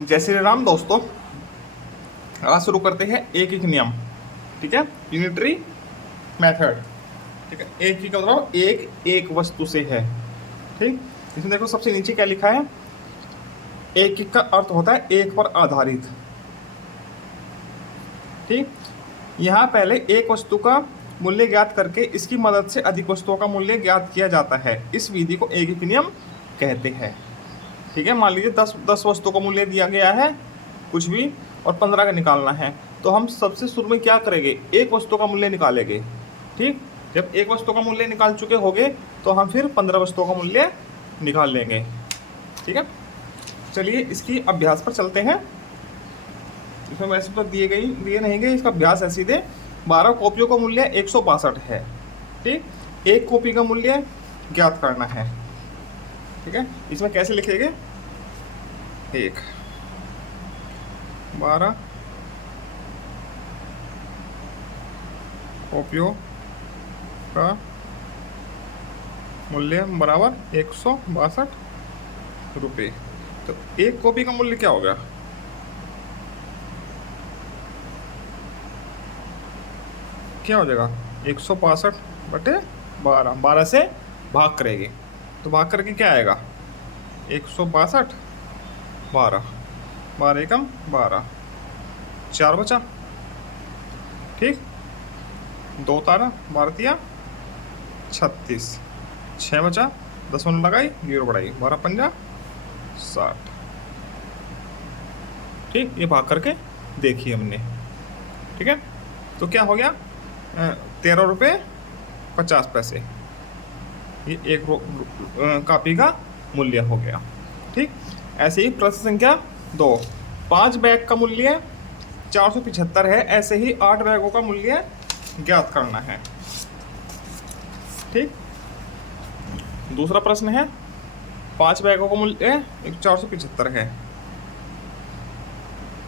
जय श्री राम दोस्तों। आज शुरू करते हैं एक एक नियम। ठीक है, यूनिटरी मेथड। ठीक है, एक ही का मतलब एक एक वस्तु से है। ठीक, इसमें देखो सबसे नीचे क्या लिखा है। एक एक का अर्थ होता है एक पर आधारित। ठीक, यहाँ पहले एक वस्तु का मूल्य ज्ञात करके इसकी मदद से अधिक वस्तुओं का मूल्य ज्ञात किया जाता है। इस विधि को एक एक नियम कहते हैं। ठीक है, मान लीजिए 10 वस्तु का मूल्य दिया गया है कुछ भी, और 15 का निकालना है, तो हम सबसे शुरू में क्या करेंगे, एक वस्तु का मूल्य निकालेंगे। ठीक, जब एक वस्तु का मूल्य निकाल चुके होंगे तो हम फिर 15 वस्तुओं का मूल्य निकाल लेंगे। ठीक है, चलिए इसकी अभ्यास पर चलते हैं। इसमें वैसे तो दिए नहीं गए, इसका अभ्यास है सीधे। 12 कॉपियों का मूल्य 162 है। ठीक, एक कॉपी का मूल्य ज्ञात करना है। ठीक है, इसमें कैसे लिखेंगे, 12 कॉपियों का मूल्य बराबर 162 रुपये। तो एक कॉपी का मूल्य क्या होगा, क्या हो जाएगा, 162/12। 12 से भाग करेंगे तो भाग करके क्या आएगा, 162, 12, 12 एकम 12, 4 बचा। ठीक, 2 तारा 12 तिया 36, 6 बचा, 10 में लगाई 0 बढ़ाई, 12 पंजा 60। ठीक, ये भाग करके देखिए हमने। ठीक है, तो क्या हो गया, 13 रुपये 50 पैसे। ये एक कॉपी का मूल्य हो गया। ठीक, ऐसे ही प्रश्न संख्या 2, 5 बैग का मूल्य 475 है। ऐसे ही 8 बैगों का मूल्य ज्ञात करना है। ठीक, दूसरा प्रश्न है, 5 बैगों का मूल्य 475 है।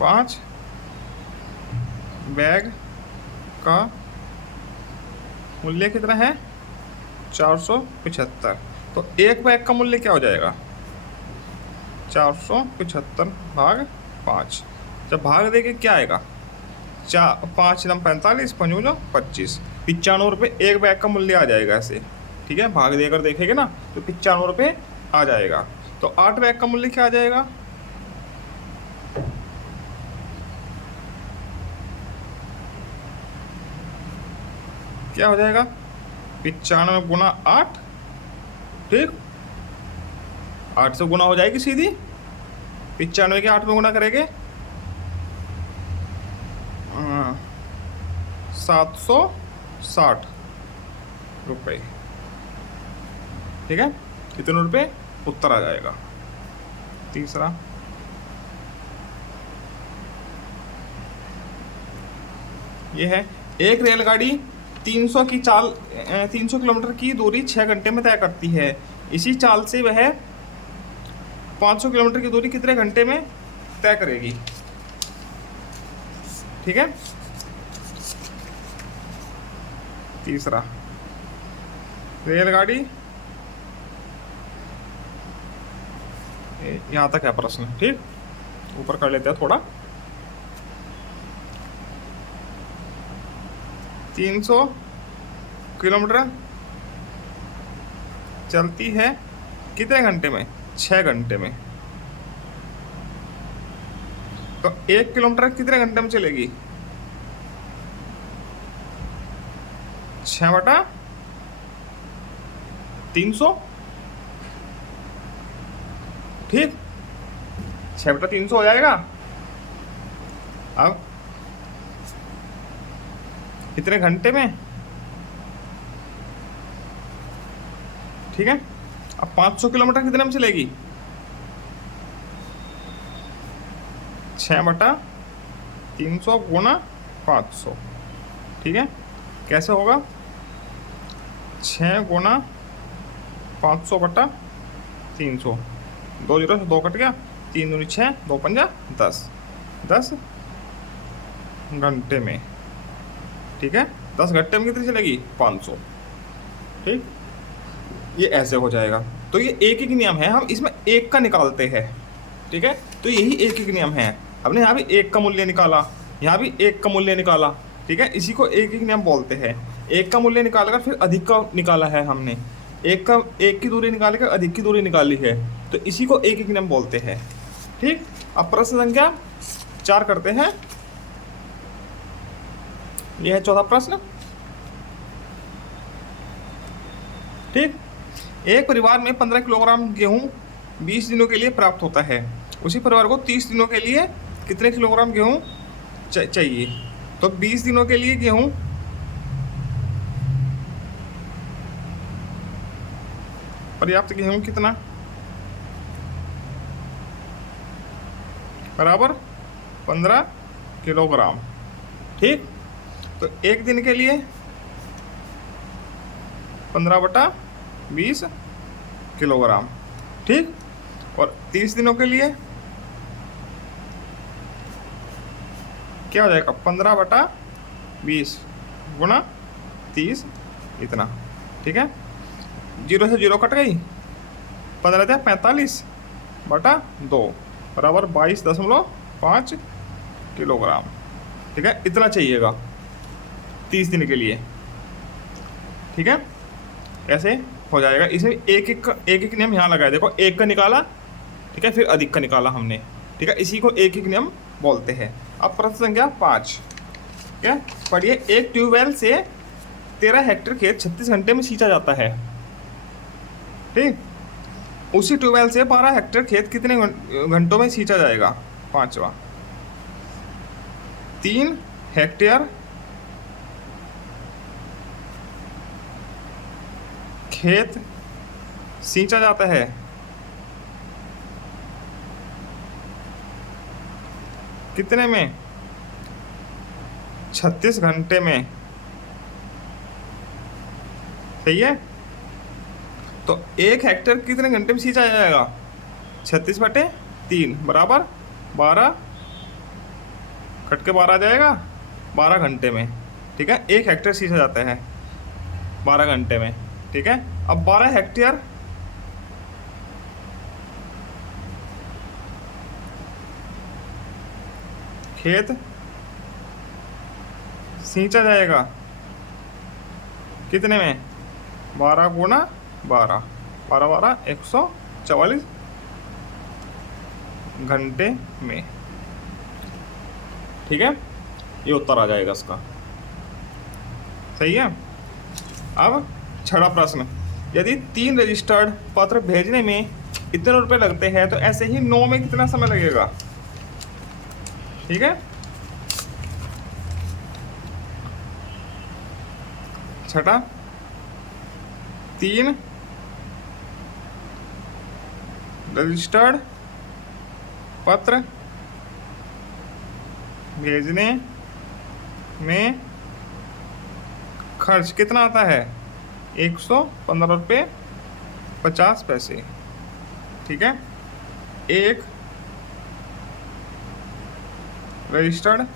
5 बैग का मूल्य कितना है, 475। तो एक बैग का मूल्य क्या हो जाएगा, 475 भाग 5। जब भाग देके क्या आएगा, 5 नम 45, 5 25, 95 रुपये एक बैग का मूल्य आ जाएगा ऐसे। ठीक है, भाग देकर देखेंगे ना तो 95 रुपये आ जाएगा। तो 8 बैग का मूल्य क्या आ जाएगा, क्या हो जाएगा, 95 गुना 8। ठीक, 8 से गुना हो जाएगी सीधी, 95 के 8 में गुना करेंगे 760 रुपये। ठीक है, कितने रुपये उत्तर आ जाएगा। तीसरा, ये है, एक रेलगाड़ी 300 की चाल 300 किलोमीटर की दूरी 6 घंटे में तय करती है। इसी चाल से वह 500 किलोमीटर की दूरी कितने घंटे में तय करेगी। ठीक है, तीसरा, रेलगाड़ी, यहाँ तक है प्रश्न। ठीक, ऊपर कर लेते हैं थोड़ा। 300 किलोमीटर चलती है कितने घंटे में, 6 घंटे में। तो 1 किलोमीटर कितने घंटे में चलेगी, 6/300। ठीक, 6/300 हो जाएगा। अब कितने घंटे में। ठीक है, अब 500 किलोमीटर कितने में चलेगी, 6/300 गुना 500। ठीक है, कैसे होगा, 6 गुना 500/300, 2 जीरो से 2 कट गया, 3 दूनी 6, 2 पंजा 10, 10 घंटे में। ठीक है, 10 घंटे में कितनी चलेगी, 500। ठीक, ये ऐसे हो जाएगा। तो ये एक एक नियम है, हम इसमें एक का निकालते हैं। ठीक है, तो यही एक एक नियम है। हमने यहाँ भी एक का मूल्य निकाला, यहाँ भी एक का मूल्य निकाला, ठीक है, इसी को एक एक नियम बोलते हैं। एक का मूल्य निकाल कर फिर अधिक का निकाला है हमने, एक की दूरी निकाल कर अधिक की दूरी निकाली है, तो इसी को एक एक नियम बोलते हैं। ठीक, अब प्रश्न संख्या 4 करते हैं। यह है चौथा प्रश्न। ठीक, एक परिवार में 15 किलोग्राम गेहूं 20 दिनों के लिए प्राप्त होता है। उसी परिवार को 30 दिनों के लिए कितने किलोग्राम गेहूं चाहिए? तो 20 दिनों के लिए गेहूं पर्याप्त गेहूं कितना बराबर 15 किलोग्राम। ठीक, तो एक दिन के लिए 15/20 किलोग्राम। ठीक, और 30 दिनों के लिए क्या हो जाएगा? 15/20 गुणा 30 इतना। ठीक है, 0 से 0 कट गई, 15 45/2 बराबर 22.5 किलोग्राम। ठीक है, इतना चाहिएगा 30 दिन के लिए। ठीक है, ऐसे हो जाएगा। इसमें एक एक नियम यहाँ लगाया, देखो एक का निकाला, ठीक है, फिर अधिक का निकाला हमने। ठीक है, इसी को एक एक नियम बोलते हैं। अब प्रश्न संख्या 5, क्या पढ़िए। एक ट्यूबवेल से 13 हेक्टेयर खेत 36 घंटे में सींचा जाता है। ठीक, उसी ट्यूबवेल से 12 हेक्टेयर खेत कितने घंटों में सींचा जाएगा? पांचवा, 3 हेक्टेयर खेत सींचा जाता है, कितने में? 36 घंटे में। सही है, तो 1 हेक्टेयर कितने घंटे में सींचा जाएगा? 36/3 बराबर 12, कट के 12 आ जाएगा, 12 घंटे में। ठीक है, 1 हेक्टेयर सींचा जाता है 12 घंटे में। ठीक है, अब 12 हेक्टेयर खेत सींचा जाएगा कितने में? 12 गुणा 12, 12 144 घंटे में। ठीक है, ये उत्तर आ जाएगा इसका। सही है। अब छठा प्रश्न, यदि 3 रजिस्टर्ड पत्र भेजने में इतने रुपए लगते हैं तो ऐसे ही 9 में कितना समय लगेगा? ठीक है, छठा, 3 रजिस्टर्ड पत्र भेजने में खर्च कितना आता है? 115 रुपये 50 पैसे। ठीक है, एक रजिस्टर्ड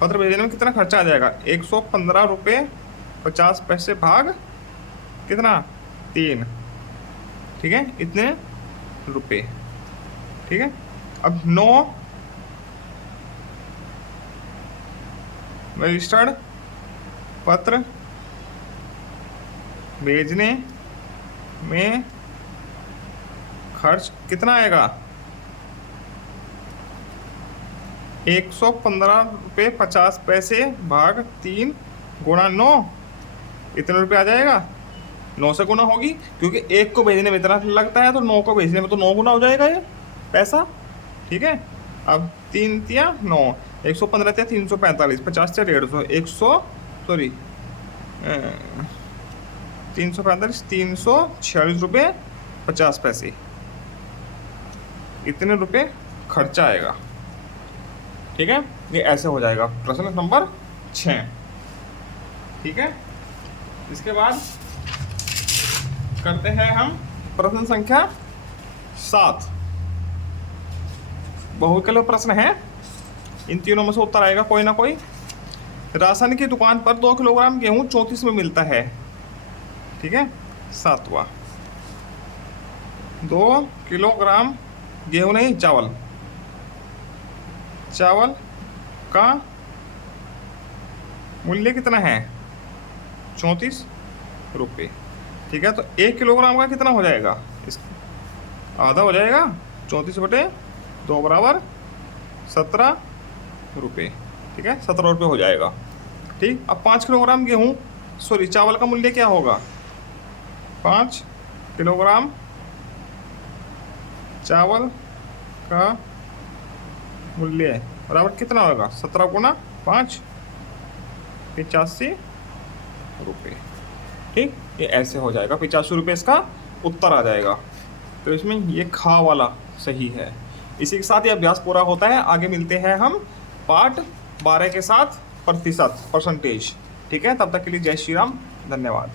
पत्र भेजने में कितना खर्चा आ जाएगा? 115 रुपये 50 पैसे भाग कितना? 3। ठीक है, इतने रुपये। ठीक है, अब 9 रजिस्टर्ड पत्र भेजने में खर्च कितना आएगा? 115 रुपये 50 पैसे भाग 3 गुणा 9, इतने रुपये आ जाएगा। 9 से गुना होगी, क्योंकि एक को भेजने में इतना लगता है, तो 9 को भेजने में तो 9 गुना हो जाएगा ये पैसा। ठीक है, अब 3 तिया 9, 115 तिया 345, 50 तिया 150, 345, 346 रुपये 50 पैसे, इतने रुपये खर्चा आएगा। ठीक है, ये ऐसे हो जाएगा प्रश्न नंबर 6। ठीक है, इसके बाद करते हैं हम प्रश्न संख्या 7। बहुविकल्प प्रश्न है, इन तीनों में से उत्तर आएगा कोई ना कोई। राशन की दुकान पर 2 किलोग्राम गेहूं 34 में मिलता है। ठीक है, 7वां, 2 किलोग्राम गेहूं नहीं चावल, चावल का मूल्य कितना है? 34 रुपये। ठीक है, तो 1 किलोग्राम का कितना हो जाएगा? इस आधा हो जाएगा, 34/2 बराबर 17 रुपये। ठीक है, 17 रुपये हो जाएगा। ठीक, अब 5 किलोग्राम गेहूँ चावल का मूल्य क्या होगा? 5 किलोग्राम चावल का मूल्य बराबर कितना होगा? 17 गुना 5, 85 रुपये। ठीक, ये ऐसे हो जाएगा, 85 रुपये इसका उत्तर आ जाएगा। तो इसमें ये खा वाला सही है। इसी के साथ ये अभ्यास पूरा होता है। आगे मिलते हैं हम पार्ट 12 के साथ, प्रतिशत, परसेंटेज। ठीक है, तब तक के लिए जय श्री राम, धन्यवाद।